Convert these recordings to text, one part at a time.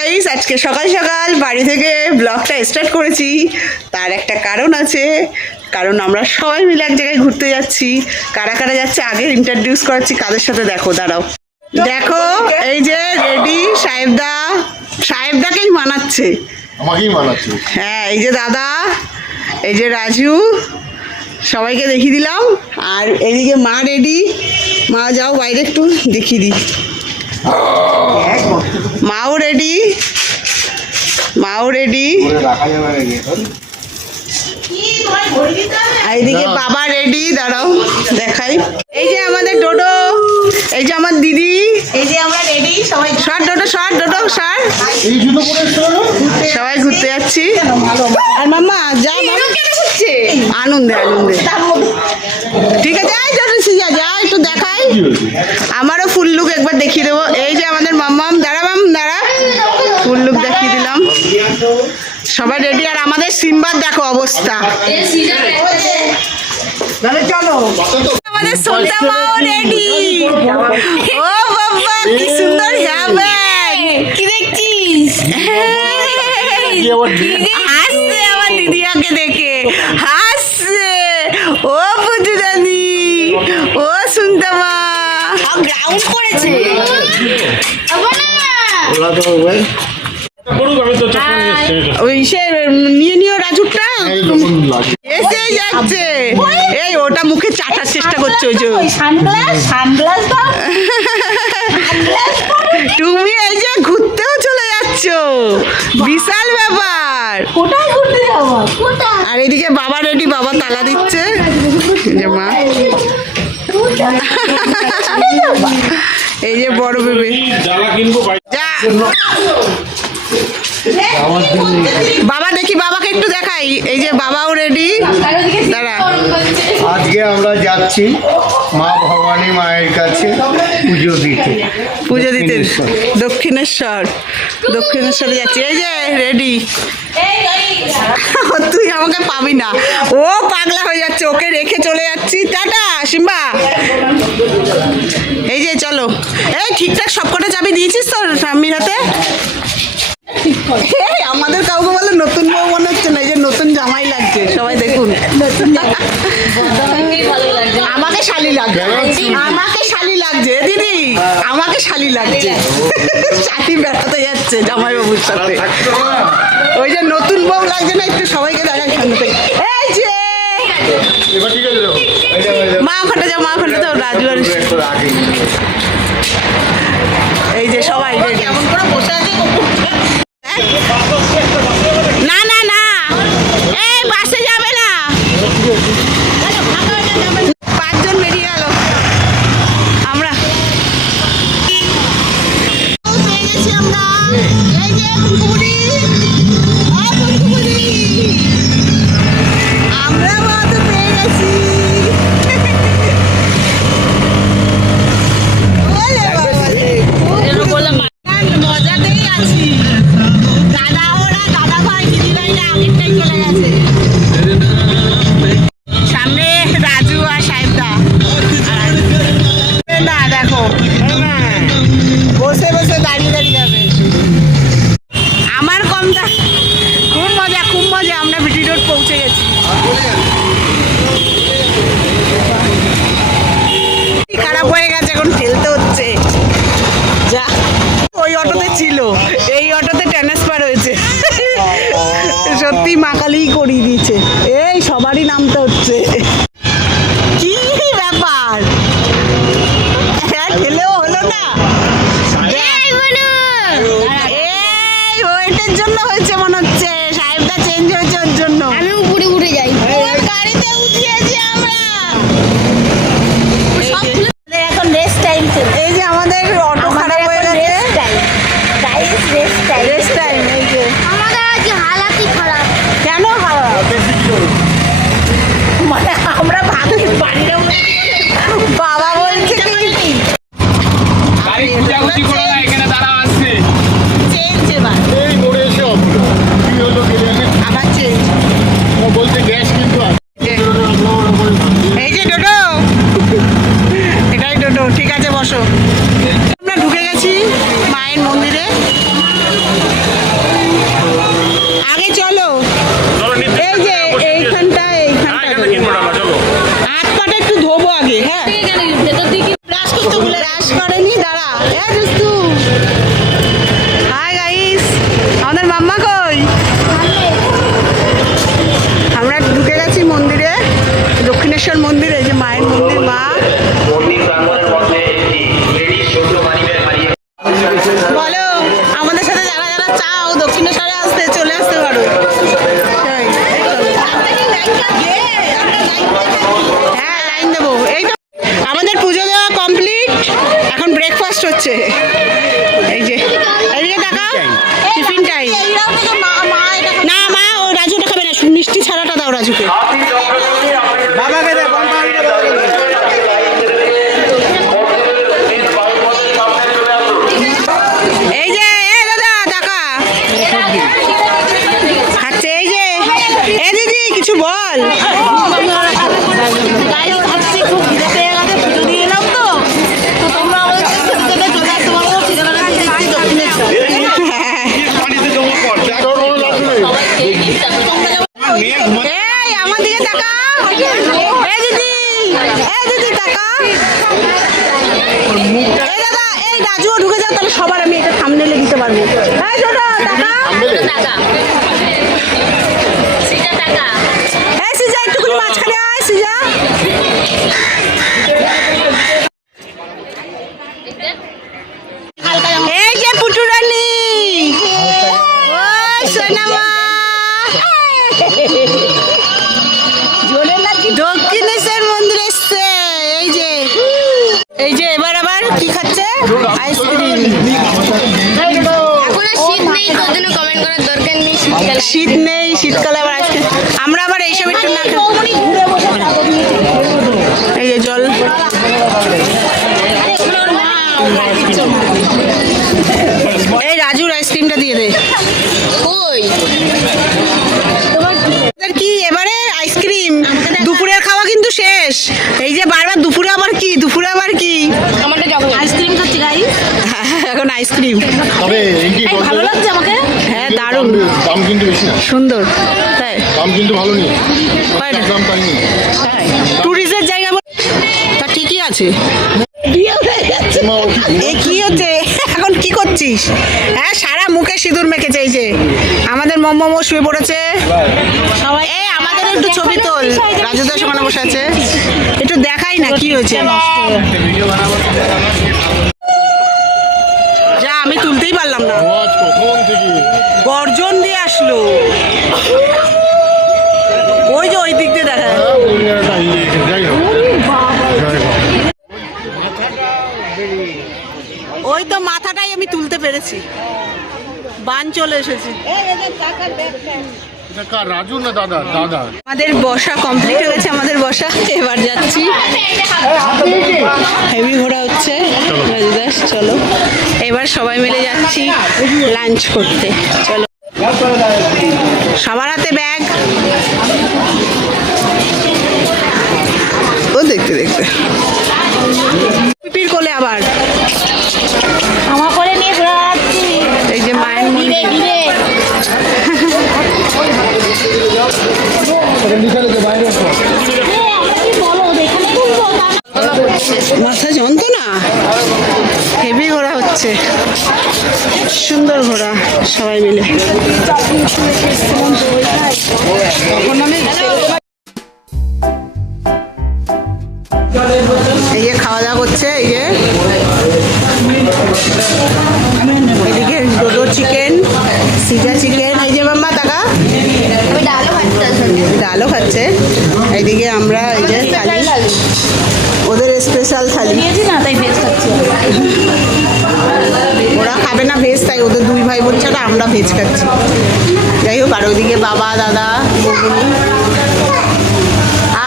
Guys, আজকে সকাল সকাল বাড়ি থেকে ব্লগটা স্টার্ট করেছি। তার একটা কারণ আছে, কারণ আমরা সবাই মিলে এক জায়গায় ঘুরতে যাচ্ছি। কারা কারা যাচ্ছে আগে ইন্ট্রোডিউস করাচ্ছি, কাদের সাথে দেখো, দাঁড়াও। দেখো এই যে রেডি সাহেবদাকেই মানাচ্ছে, আমাকেই মানাচ্ছে। হ্যাঁ, এই যে দাদা, এই যে রাজু, সবাইকে দেখিয়ে দিলাম। আর এদিকে মা রেডি। মা যাও বাইরে একটু দেখিয়ে দিই। মাও রেডি, এইদিকে বাবা রেডি, দাঁড়াও দেখাই। এই যে আমাদের ডোডো, এই যে আমার দিদি, এই যে আমরা রেডি সবাই। সর ডোডো, সবাই ঘুরতে যাচ্ছি। আর মাম্মা যা, আনন্দে ঠিক আছে। যা একটু দেখাই, আমারও ফুল লুক একবার দেখিয়ে দেবো। এই যে আমাদের মাম্মাম, দাঁড়া ফুল লুক দেখিয়ে দিলাম। সবাই রেডি। আর আমাদের সিম্বার দেখো অবস্থা। চলো, আমাদের সোনা মাও রেডি। ও বাবা, কি সুন্দর যাবে, কি দেখছিস? হাসছে আমার দিদিয়াকে দেখে, হাসছে। ও বুঝুরানি, ও শুনতে মা গ্রাউন্ড করেছে। নিয়ে নিও রাজুটা, এসে যাচ্ছে। এই ওটা মুখে চাটার চেষ্টা করছে। ওই যে তুমি এই যে ঘুরতেও চলে যাচ্ছ, বিশাল ব্যাপার। আর এদিকে বাবা রেডি, বাবা তালা দিচ্ছে। যে মা, এই যে বড় বেবে, যা বাবা, দেখি বাবাকে একটু দেখাই। এই যে বাবাও রেডি। দাঁড়া, আজকে আমরা যাচ্ছি মা ভবানী মায়ের কাছে পুজো দিতে দক্ষিণেশ্বরে যাচ্ছি। এই যে রেডি। তুই আমাকে পাবি না, ও পাগলা হয়ে যাচ্ছে, ওকে রেখে চলে যাচ্ছি। Tata Simba. এই যে চলো। এই ঠিকঠাক সবকটা চাবি দিয়েছিস তোর স্বামীর হাতে? আমাদের কাউকে বলে নতুন বউ মনে হচ্ছে না, এই যে নতুন জামাই লাগছে। সবাই দেখুন, আমাকে শালি লাগছে দিদি, আমাকে শালি লাগছে। চাটি বেড়াতে যাচ্ছে জামাই বাবুর সাথে। ওই যে নতুন বউ লাগছে না, একটু সবাইকে দেখার সামনে থেকে। এই যে মা ওখানটা যাও, রাজু। এই যে সবাই কেমন করে বসে আছে। না এই বাসে যাবে না, 5 জন বেরিয়ে গেল। আমরা পেয়ে গেছি, আমরা এই যে পুরী, আমরা তো পেয়ে গেছি। মজাতেই আছি। দাদা ভাই দিদি ভাইরা আগেরটাই চলে গেছে। সামনে রাজু আর সাহেবদা। না দেখো, বসে দাঁড়িয়ে যাবে। আমার কমটা খুব মজা। আমরা বিটি রোড পৌঁছে গেছি। খারাপ হয়ে গেছে, এখন ঠেলতে হচ্ছে। যা, ওই অটোতে ছিল, এই অটোতে ট্রান্সফার হয়েছে। সত্যি মাকালি করিয়ে দিয়েছে। এই সবারই নামতে হচ্ছে। কি ব্যাপার, ঠেলেও হলো না। এই ওয়েটের জন্য হয়েছে মনে হচ্ছে, সাহেবদা চেঞ্জ হয়েছে ওর জন্য। আমি উপরে উঠে যাই, গাড়িতে উঠিয়েছি আমরা। এখন রেস্ট টাইম। এই যে আমাদের অটো খারাপ হয়ে গেছে, রেস্ট টাইম। এই যে আমাদের আজকে হালাতই খারাপ। কেন খারাপ? মানে আমরা ভাবছি বাড়ি না, বাবা বলছে গাড়ি গুজাগুজি করো না, এখানে দাঁড়া আসছে। চেঞ্জ এবার এই মোড়ে এসে কি হলো কি জানেন, আবার চেঞ্জ ও বলছে গ্যাস কিন্তু আছে। এই যে ডোডো, এটাই ডোডো। ঠিক আছে বসো। আমরা ঢুকে গেছি মায়ের মন্দিরে। রাজুকে। বাবাকে দে, এই যে দাদা টাকা আচ্ছা, এই যে দিদি কিছু বল। এই আমার দিকে টাকা, দিদি টাকা। এই দাদা, এই রাজুও ঢুকে যাও, তাহলে সবার আমি এটা থাম্বনেইলে দিতে পারবো। এই দাদা টাকা, এই সিজা একটুখানি মাঝখানে আয় সিজা। এই যে পুটুরানি, ওই সোনামা, দক্ষিণেশ্বর মন্দির এসছে। এই যে এবার আবার কি খাচ্ছে, আইসক্রিম। শীত নেই, শীতকালে আবার আইসক্রিম। আমরা আবার এইসব একটু না, এই যে জল। এই রাজুর আইসক্রিমটা দিয়ে দে। কি এবারে আইসক্রিম, দুপুরের খাওয়া কিন্তু শেষ। এই যে বারবার দুপুরে আবার কি, দুপুরে আবার কি আইসক্রিম খাচ্ছি গাই। এখন আইসক্রিম তবে ভালো লাগছে আমাকে। হ্যাঁ দারুণ, দাম কিন্তু বেশি না, সুন্দর। তাই দাম কিন্তু ভালো নেই, কয়টা? দাম তাই নেই। টুরিস্টের জায়গা তা ঠিকই আছে। এ কি হচ্ছে এখন, কি করছিস? হ্যাঁ সারা মুখে সিঁদুর মেখেছে। এই যে আমাদের মম্মো শুয়ে পড়েছে সবাই। এই আমাদের একটু ছবি তোল, রাজুদার সমানে বসে আছে, একটু দেখাই না কি হয়েছে। যা আমি তুলতেই পারলাম না, আওয়াজ কখন থেকে গর্জন দিয়ে আসলো। ওই যে ওই দিক দিয়ে দেখা যায়। যাই হোক, ওই তো মাথাটাই আমি তুলতে পেরেছি, বান চলে এসেছে। এটা কার, রাজু না দাদা? দাদা। আমাদের বসা কমপ্লিট হয়ে গেছে, আমাদের বসা। এবার যাচ্ছি, হেভি ঘোরা হচ্ছে। রাজুদাস চলো, এবার সবাই মিলে যাচ্ছি লাঞ্চ করতে। চলো, সবার হাতে ব্যাগ। ও দেখতে দেখতে পিপির কোলে আবার আমার করে নিয়ে ঘুরে যাচ্ছি। এই যে মায়ের মন্দির। মাথা যন্ত্রণা, হেভি ঘোরা হচ্ছে, সুন্দর ঘোরা সবাই মিলে। এই যে খাওয়া দাওয়া করছে, এই যে এদিকে ডোডো চিকেন, সিজা চিকেন। এই যে মাম্মা টাকা ডালও খাচ্ছে। এইদিকে আমরা এই যে থালি, ওদের স্পেশাল থালি। না তাই ভেজ খাচ্ছি। ওরা খাবে না ভেজ, তাই ওদের দুই ভাই বোন ছাড়া আমরা ভেজ খাচ্ছি। যাই হোক, আর ওইদিকে বাবা দাদা বৌমনি।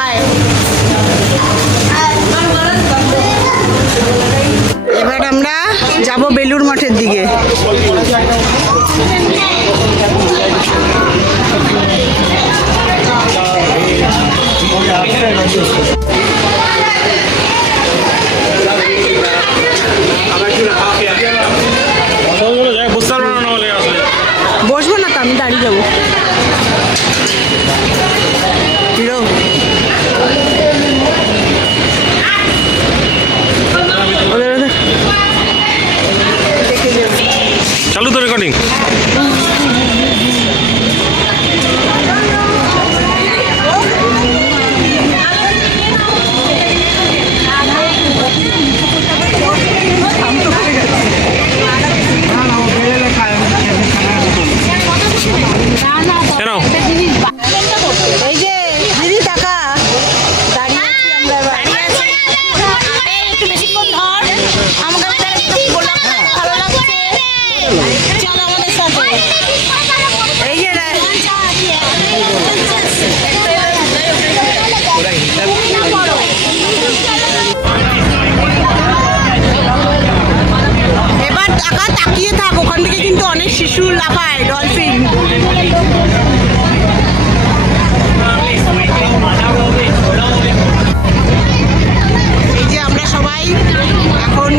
আয়, এবার আমরা যাব বেলুড় মঠের দিকে। বসবো না তো, আমি দাঁড়িয়ে যাবো। হিরো चालू तो रिकॉर्डिंग এই যে দিদি টাকা দাঁড়িয়ে আছি আমরা এবার। একটু বেশিক্ষণ ধর আমাকে ভালো লাগছে। চলো আমাদের সাথে। দেখা তাকিয়ে থাক, ওখান থেকে কিন্তু অনেক শিশু লাফায় ডলফিন। এই যে আমরা সবাই এখন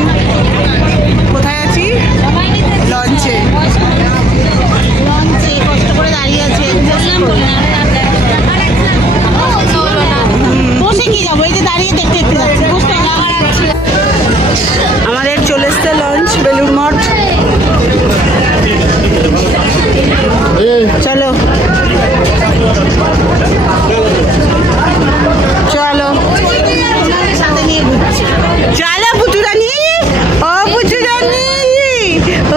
কোথায় আছি? লঞ্চে। লঞ্চে কষ্ট করে দাঁড়িয়ে আছে। বসে কি যাবো, এই যে দাঁড়িয়ে দেখতে দেখতে যাচ্ছি। বসতে আমাদের চলে এসছে লঞ্চ বেলুড় মঠ। চলো চলো চলো পুতুরানি, ও পুতুরানি,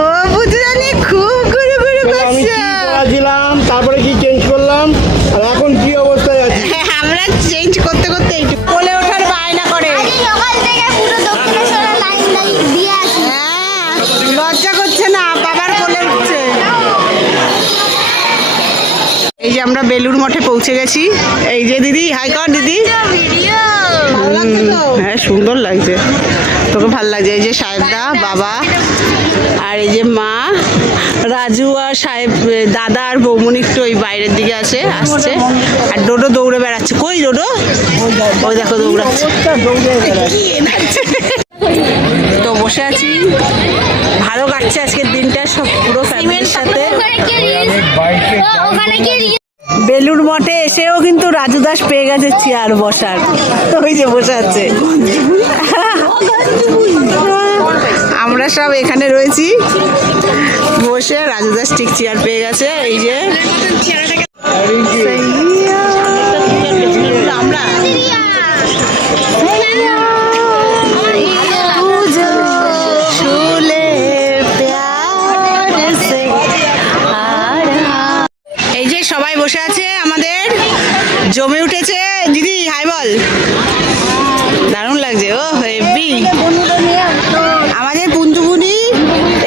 ও পুতুরানি খুব ঘুরু ঘুরু আমি করছে। কি করেছিলাম, তারপরে কি চেঞ্জ করলাম, আর এখন কি অবস্থায় আছি? আমরা চেঞ্জ করতে করতে একটু কোলে ওঠার বায়না করে। সকাল থেকে পুরো দক্ষিণেশ্বরে লাইন দিয়ে আছি। হ্যাঁ, লজ্জা করছে না, বাবার কোলে উঠছে। এই যে আমরা বেলুড় মঠে পৌঁছে গেছি। এই যে দিদি, হাই কর দিদি। হ্যাঁ সুন্দর লাগছে, তোকে ভালো লাগছে। এই যে সাহেবদা, বাবা, আর এই যে মা, রাজু আর সাহেব, দাদা আর বৌমনি একটু ওই বাইরের দিকে আসছে। আর ডোডো দৌড়ে বেড়াচ্ছে। কই ডোডো? ওই দেখো দৌড়াচ্ছে। তো বসে আছি, ভালো কাটছে আজকের দিনটা সব পুরো ফ্যামিলির সাথে। ওখানে কি বেলুড় মঠে এসেও কিন্তু রাজু দাস পেয়ে গেছে চেয়ার বসার। ওই যে বসে আছে। আমরা সব এখানে রয়েছি বসে, রাজু দাস ঠিক চেয়ার পেয়ে গেছে। এই যে আমরা এই যে সবাই বসে আছে, আমাদের জমে উঠেছে। দিদি হাই বল। দারুণ লাগছে। ও হেভি। আমাদের পুঞ্জুবুনি,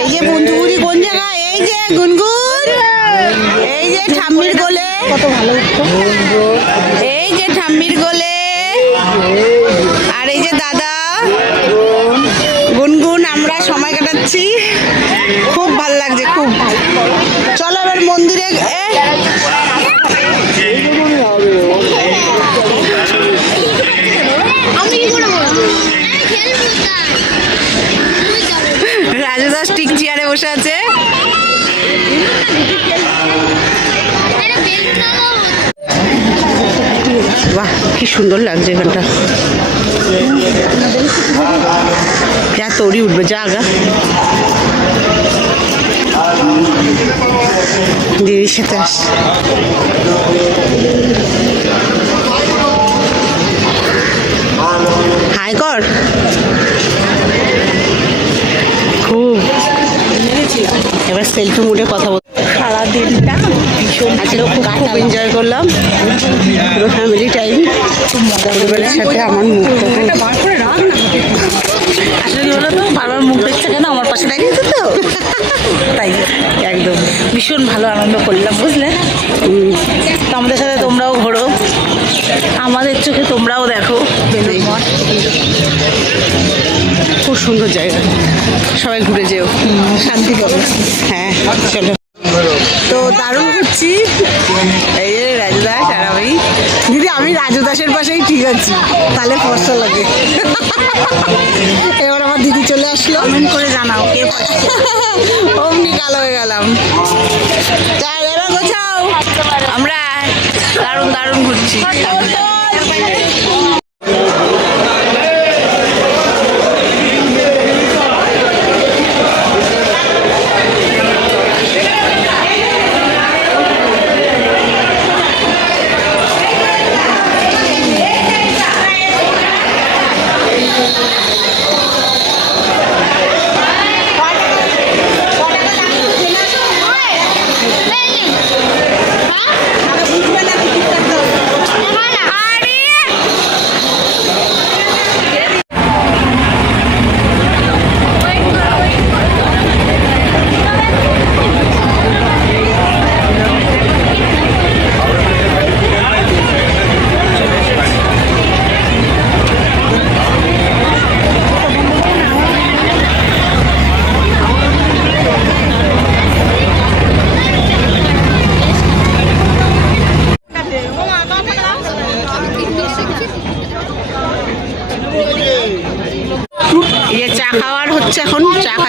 এই যে পুঞ্জুবুনি কোন জায়গায়? এই যে গুনগুন, এই যে ঠাম্মির কোলে, এই যে ঠাম্মির কোলে, আর এই যে দাদা গুনগুন। আমরা সময় কাটাচ্ছি, খুব ভাল লাগছে খুব। চলো এবার মন্দিরে। রাজু দাস ঠিক চেয়ারে বসে আছে। বাহ কি সুন্দর লাগছে এখানটা। যা তৈরি উঠবে, যা আগা দিদির সাথে আস। হাই কর। খুব এবার সেলফি মুডে কথা বল। সারাদিনটা আজকে খুব এনজয় করলাম, পুরো ফ্যামিলি টাইম পরিবারের সাথে। আমার মুখ আসলে কি বলো তো, বারবার মুখ দেখছে কেন, আমার পাশে দাঁড়িয়েছে তো, তাই একদম ভীষণ ভালো আনন্দ করলাম, বুঝলে। তো আমাদের সাথে তোমরাও ঘোরো, আমাদের চোখে তোমরাও দেখো বেলুড় মঠ। খুব সুন্দর জায়গা, সবাই ঘুরে যেও, শান্তি পাবো। হ্যাঁ চলো। তো দারুণ ঘুরছি। এই যে রাজু দাস আর আমি। দিদি আমি রাজু দাসের পাশেই ঠিক আছি, তাহলে ফর্সা লাগে। এবার আমার দিদি চলে আসলো। কমেন্ট করে জানাও কে অমনি কালো হয়ে গেলাম। চল এবার গোছাও। আমরা দারুণ দারুণ ঘুরছি।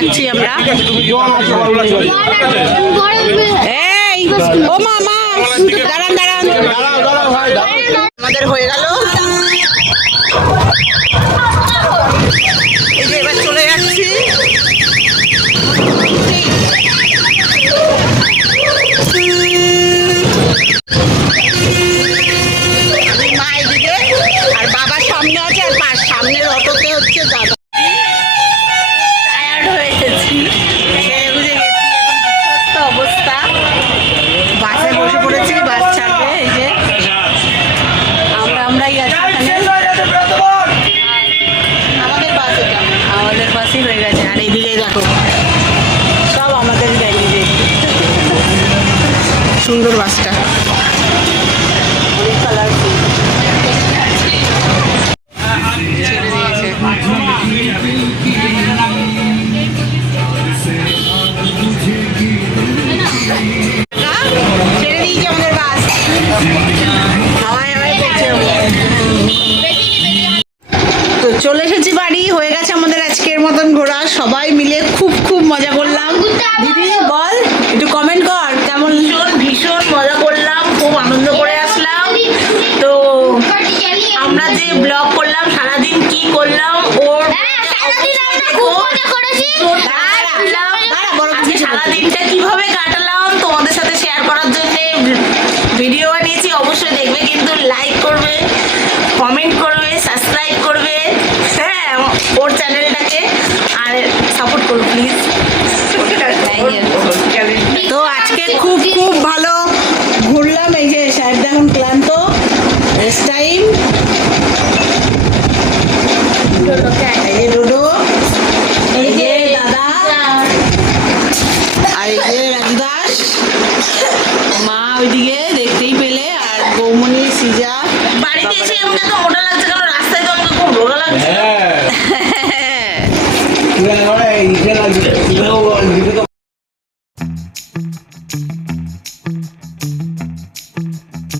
খাচ্ছি আমরা। এই ও মামা দাঁড়ান দাঁড়ান, আমাদের হয়ে গেল। এই যে এবার চলে যাচ্ছি। আমি মা এদিকে আর বাবা সামনে আছে, আর সামনের অটোতে হচ্ছে দাদা। টায়ার্ড হয়ে গেছি, খেয়ে বুঝে গেছি, এখন অবস্থা। বাসে বসে পড়েছি, বাস ছাড়বে। এই যে আমরাই আছি এখানে। আমাদের বাস এটা, আমাদের বাসই হয়ে গেছে। আর এইদিকে দেখো সব আমাদের গাড়ি। সুন্দর বাসটা, অনেক কালারফুল। ছেড়ে দিয়েছে। ছেড়ে দিয়েছে আমাদের বাস, হাওয়ায় হাওয়ায় করছে। তো চলে এসেছি বাড়ি, হয়ে গেছে আমাদের আজকের মতন ঘোরা। সবাই মিলে খুব খুব মজা করলাম। দিদি বল, একটু কমেন্ট কর কেমন। ভীষণ মজা করলাম, খুব আনন্দ করে আসলাম। তো আমরা যে ব্লগ করলাম সারাদিন কি করলাম ওর সারাদিনটা কিভাবে কাটালাম তোমাদের সাথে শেয়ার করার জন্য ভিডিও বানিয়েছি। অবশ্যই দেখবে, কিন্তু লাইক করবে, কমেন্ট করবে, সাবস্ক্রাইব করবে, হ্যাঁ ওর চ্যানেলটাকে, আর সাপোর্ট করো প্লিজ। তো আজকে খুব খুব ভালো ঘুরলাম। এই যে সাহেবটা এখন ক্লান্ত, রেস্ট টাইম। এই যে ডোডো, এই যে দাদা, আর এই যে রাজু দাস, মা ওইদিকে দেখতেই পেলে, আর বৌমনি সিজা। বাড়িতে এসে আমাকে তো মোটা লাগছে, কারণ রাস্তায় তো আমাকে খুব রোগা লাগছে।